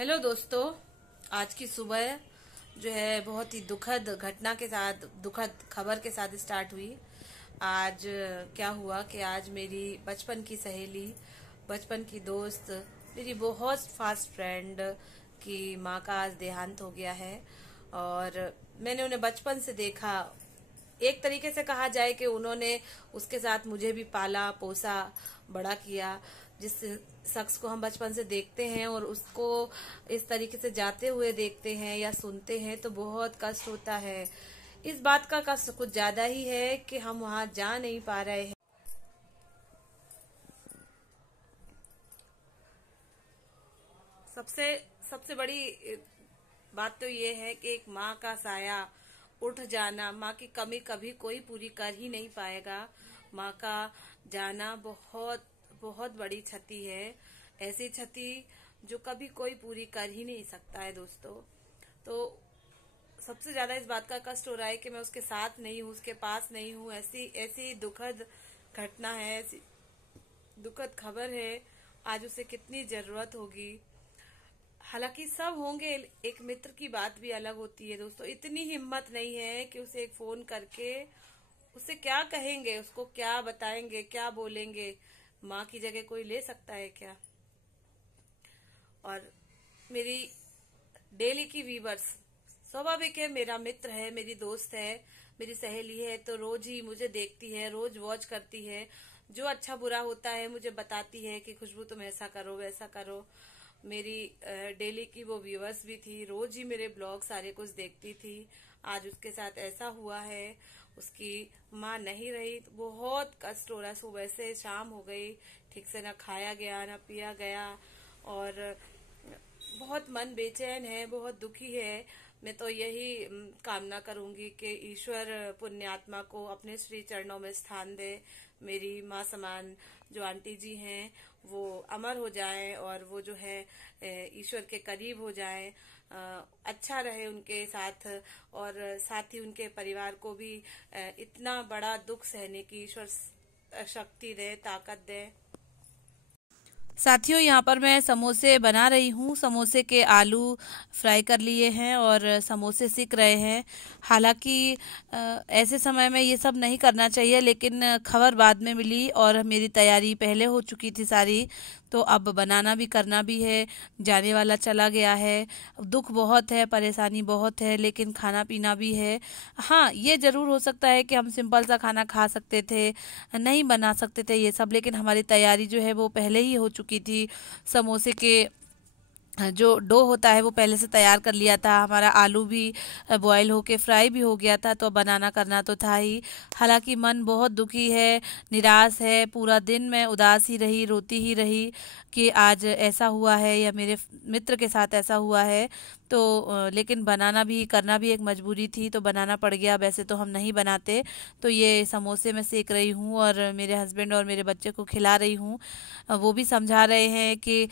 Hello दोस्तों, आज की सुबह जो है बहुत ही दुखद घटना के साथ, दुखद खबर के साथ स्टार्ट हुई। आज क्या हुआ कि आज मेरी बचपन की सहेली, बचपन की दोस्त, मेरी बहुत फास्ट फ्रेंड की माँ का आज देहांत हो गया है। और मैंने उन्हें बचपन से देखा। एक तरीके से कहा जाए कि उन्होंने उसके साथ मुझे भी पाला पोसा बड़ा किया। जिस शख्स को हम बचपन से देखते हैं और उसको इस तरीके से जाते हुए देखते हैं या सुनते हैं तो बहुत कष्ट होता है। इस बात का कष्ट कुछ ज्यादा ही है कि हम वहां जा नहीं पा रहे हैं। सबसे सबसे बड़ी बात तो ये है कि एक माँ का साया उठ जाना, माँ की कमी कभी कोई पूरी कर ही नहीं पाएगा। माँ का जाना बहुत बहुत बड़ी क्षति है, ऐसी क्षति जो कभी कोई पूरी कर ही नहीं सकता है दोस्तों। तो सबसे ज्यादा इस बात का कष्ट हो रहा है कि मैं उसके साथ नहीं हूँ, उसके पास नहीं हूँ। ऐसी ऐसी दुखद घटना है, ऐसी दुखद खबर है। आज उसे कितनी जरूरत होगी। हालांकि सब होंगे, एक मित्र की बात भी अलग होती है दोस्तों। इतनी हिम्मत नहीं है कि उसे एक फोन करके उसे क्या कहेंगे, उसको क्या बताएंगे, क्या बोलेंगे। माँ की जगह कोई ले सकता है क्या? और मेरी डेली की व्यूवर्स, स्वाभाविक है, मेरा मित्र है, मेरी दोस्त है, मेरी सहेली है, तो रोज ही मुझे देखती है, रोज वॉच करती है। जो अच्छा बुरा होता है मुझे बताती है कि खुशबू तुम ऐसा करो वैसा करो। मेरी डेली की वो व्यूवर्स भी थी, रोज ही मेरे ब्लॉग सारे कुछ देखती थी। आज उसके साथ ऐसा हुआ है, उसकी माँ नहीं रही तो बहुत कष्ट हो रहा है। सुबह से शाम हो गई, ठीक से ना खाया गया ना पिया गया और बहुत मन बेचैन है, बहुत दुखी है। मैं तो यही कामना करूंगी कि ईश्वर पुण्यात्मा को अपने श्री चरणों में स्थान दे। मेरी माँ समान जो आंटी जी हैं वो अमर हो जाएं और वो जो है ईश्वर के करीब हो जाएं। अच्छा रहे उनके साथ और साथ ही उनके परिवार को भी इतना बड़ा दुख सहने की ईश्वर शक्ति दे, ताकत दे। साथियों, यहाँ पर मैं समोसे बना रही हूँ। समोसे के आलू फ्राई कर लिए हैं और समोसे सिक रहे हैं। हालांकि ऐसे समय में ये सब नहीं करना चाहिए, लेकिन खबर बाद में मिली और मेरी तैयारी पहले हो चुकी थी सारी। तो अब बनाना भी करना भी है, जाने वाला चला गया है। दुख बहुत है, परेशानी बहुत है, लेकिन खाना पीना भी है। हाँ, ये जरूर हो सकता है कि हम सिंपल सा खाना खा सकते थे, नहीं बना सकते थे ये सब, लेकिन हमारी तैयारी जो है वो पहले ही हो चुकी थी। समोसे के जो डो होता है वो पहले से तैयार कर लिया था। हमारा आलू भी बॉयल होके फ्राई भी हो गया था, तो बनाना करना तो था ही। हालांकि मन बहुत दुखी है, निराश है। पूरा दिन मैं उदास ही रही, रोती ही रही कि आज ऐसा हुआ है या मेरे मित्र के साथ ऐसा हुआ है। तो लेकिन बनाना भी करना भी एक मजबूरी थी, तो बनाना पड़ गया। वैसे तो हम नहीं बनाते। तो ये समोसे मैं सेक रही हूँ और मेरे हस्बैंड और मेरे बच्चे को खिला रही हूँ। वो भी समझा रहे हैं कि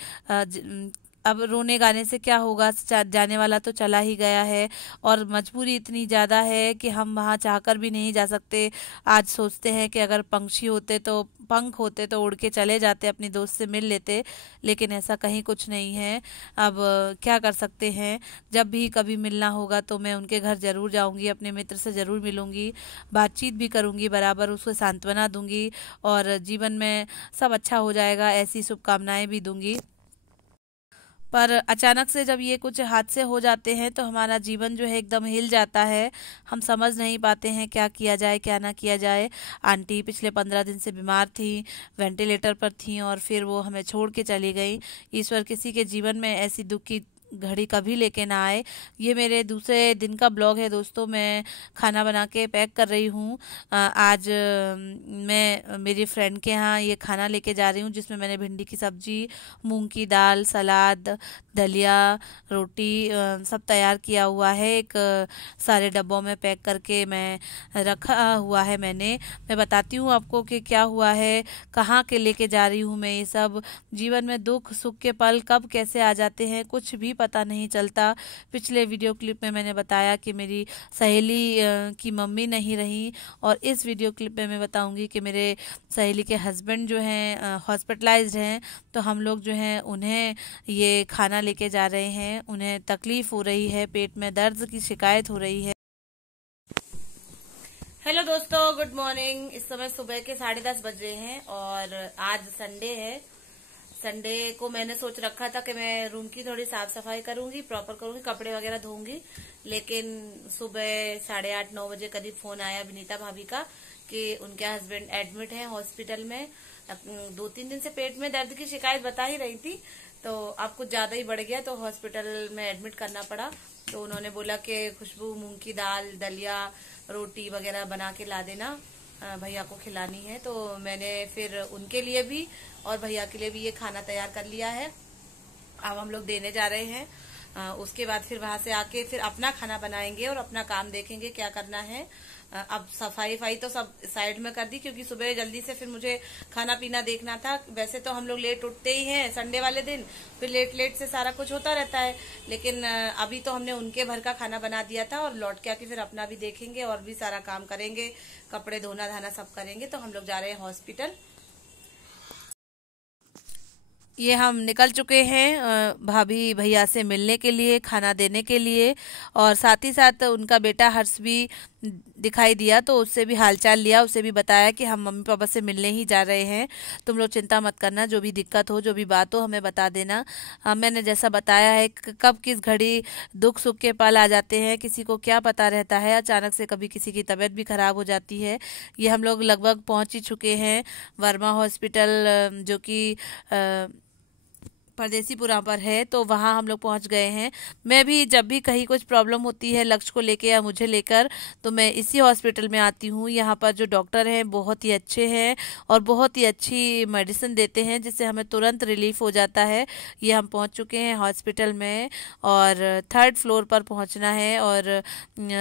अब रोने गाने से क्या होगा, जाने वाला तो चला ही गया है और मजबूरी इतनी ज़्यादा है कि हम वहाँ चाहकर भी नहीं जा सकते। आज सोचते हैं कि अगर पंछी होते तो, पंख होते तो उड़ के चले जाते, अपनी दोस्त से मिल लेते, लेकिन ऐसा कहीं कुछ नहीं है। अब क्या कर सकते हैं। जब भी कभी मिलना होगा तो मैं उनके घर ज़रूर जाऊंगी, अपने मित्र से ज़रूर मिलूंगी, बातचीत भी करूंगी, बराबर उसको सांत्वना दूंगी और जीवन में सब अच्छा हो जाएगा ऐसी शुभकामनाएं भी दूंगी। पर अचानक से जब ये कुछ हादसे हो जाते हैं तो हमारा जीवन जो है एकदम हिल जाता है। हम समझ नहीं पाते हैं क्या किया जाए क्या ना किया जाए। आंटी पिछले 15 दिन से बीमार थी, वेंटिलेटर पर थी और फिर वो हमें छोड़ के चली गई। ईश्वर किसी के जीवन में ऐसी दुख की घड़ी कभी लेके ना आए। ये मेरे दूसरे दिन का ब्लॉग है दोस्तों। मैं खाना बना के पैक कर रही हूँ। आज मैं मेरी फ्रेंड के यहाँ ये खाना लेके जा रही हूँ, जिसमें मैंने भिंडी की सब्जी, मूंग की दाल, सलाद, दलिया, रोटी सब तैयार किया हुआ है। एक सारे डब्बों में पैक करके मैं रखा हुआ है मैंने। मैं बताती हूँ आपको कि क्या हुआ है, कहाँ के लेके जा रही हूँ मैं ये सब। जीवन में दुख सुख के पल कब कैसे आ जाते हैं कुछ भी पता नहीं चलता। पिछले वीडियो क्लिप में मैंने बताया कि मेरी सहेली की मम्मी नहीं रही, और इस वीडियो क्लिप में मैं बताऊंगी कि मेरे सहेली के हस्बैंड जो हैं हॉस्पिटलाइज्ड हैं। तो हम लोग जो हैं उन्हें ये खाना लेके जा रहे हैं। उन्हें तकलीफ़ हो रही है, पेट में दर्द की शिकायत हो रही है। हेलो दोस्तों, गुड मॉर्निंग। इस समय सुबह के 10:30 बज रहे हैं और आज संडे है। संडे को मैंने सोच रखा था कि मैं रूम की थोड़ी साफ सफाई करूंगी, प्रॉपर करूंगी, कपड़े वगैरह धोऊंगी। लेकिन सुबह 8:30-9 बजे करीब फोन आया विनीता भाभी का कि उनके हस्बैंड एडमिट हैं हॉस्पिटल में। 2-3 दिन से पेट में दर्द की शिकायत बता ही रही थी, तो अब कुछ ज्यादा ही बढ़ गया तो हॉस्पिटल में एडमिट करना पड़ा। तो उन्होंने बोला कि खुशबू मूंग की दाल, दलिया, रोटी वगैरह बना के ला देना, भैया को खिलानी है। तो मैंने फिर उनके लिए भी और भैया के लिए भी ये खाना तैयार कर लिया है। अब हम लोग देने जा रहे हैं। उसके बाद फिर वहां से आके फिर अपना खाना बनाएंगे और अपना काम देखेंगे क्या करना है। अब सफाई तो सब साइड में कर दी, क्योंकि सुबह जल्दी से फिर मुझे खाना पीना देखना था। वैसे तो हम लोग लेट उठते ही हैं संडे वाले दिन, फिर लेट से सारा कुछ होता रहता है। लेकिन अभी तो हमने उनके भर का खाना बना दिया था और लौट के आके फिर अपना भी देखेंगे और भी सारा काम करेंगे, कपड़े धोना धाना सब करेंगे। तो हम लोग जा रहे हैं हॉस्पिटल। ये हम निकल चुके हैं भाभी भैया से मिलने के लिए, खाना देने के लिए, और साथ ही साथ उनका बेटा हर्ष भी दिखाई दिया, तो उससे भी हालचाल लिया। उससे भी बताया कि हम मम्मी पापा से मिलने ही जा रहे हैं, तुम लोग चिंता मत करना, जो भी दिक्कत हो, जो भी बात हो हमें बता देना। मैंने जैसा बताया है, कब किस घड़ी दुख सुख के पल आ जाते हैं किसी को क्या पता रहता है। अचानक से कभी किसी की तबीयत भी खराब हो जाती है। ये हम लोग लगभग पहुँच ही चुके हैं वर्मा हॉस्पिटल, जो कि परदेसीपुरा पर है। तो वहाँ हम लोग पहुँच गए हैं। मैं भी जब भी कहीं कुछ प्रॉब्लम होती है लक्ष्य को लेके या मुझे लेकर, तो मैं इसी हॉस्पिटल में आती हूँ। यहाँ पर जो डॉक्टर हैं बहुत ही अच्छे हैं और बहुत ही अच्छी मेडिसिन देते हैं, जिससे हमें तुरंत रिलीफ हो जाता है। ये हम पहुँच चुके हैं हॉस्पिटल में और 3rd फ्लोर पर पहुँचना है, और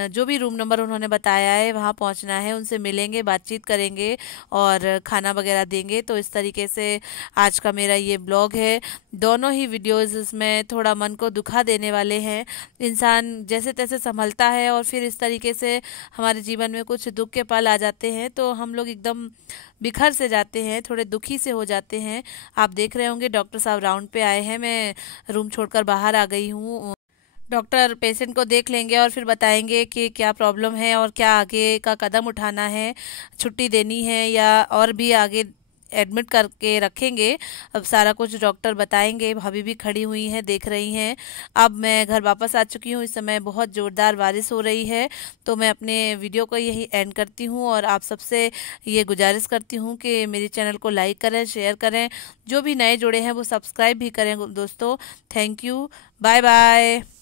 जो भी रूम नंबर उन्होंने बताया है वहाँ पहुँचना है। उनसे मिलेंगे, बातचीत करेंगे और खाना वगैरह देंगे। तो इस तरीके से आज का मेरा ये ब्लॉग है। दोनों ही वीडियोस इसमें थोड़ा मन को दुखा देने वाले हैं। इंसान जैसे तैसे संभलता है और फिर इस तरीके से हमारे जीवन में कुछ दुख के पल आ जाते हैं, तो हम लोग एकदम बिखर से जाते हैं, थोड़े दुखी से हो जाते हैं। आप देख रहे होंगे डॉक्टर साहब राउंड पे आए हैं, मैं रूम छोड़कर बाहर आ गई हूँ। डॉक्टर पेशेंट को देख लेंगे और फिर बताएंगे कि क्या प्रॉब्लम है और क्या आगे का कदम उठाना है, छुट्टी देनी है या और भी आगे एडमिट करके रखेंगे। अब सारा कुछ डॉक्टर बताएंगे। भाभी भी खड़ी हुई हैं, देख रही हैं। अब मैं घर वापस आ चुकी हूँ। इस समय बहुत ज़ोरदार बारिश हो रही है, तो मैं अपने वीडियो को यही एंड करती हूँ और आप सबसे ये गुजारिश करती हूँ कि मेरे चैनल को लाइक करें, शेयर करें, जो भी नए जुड़े हैं वो सब्सक्राइब भी करें दोस्तों। Thank you, bye bye.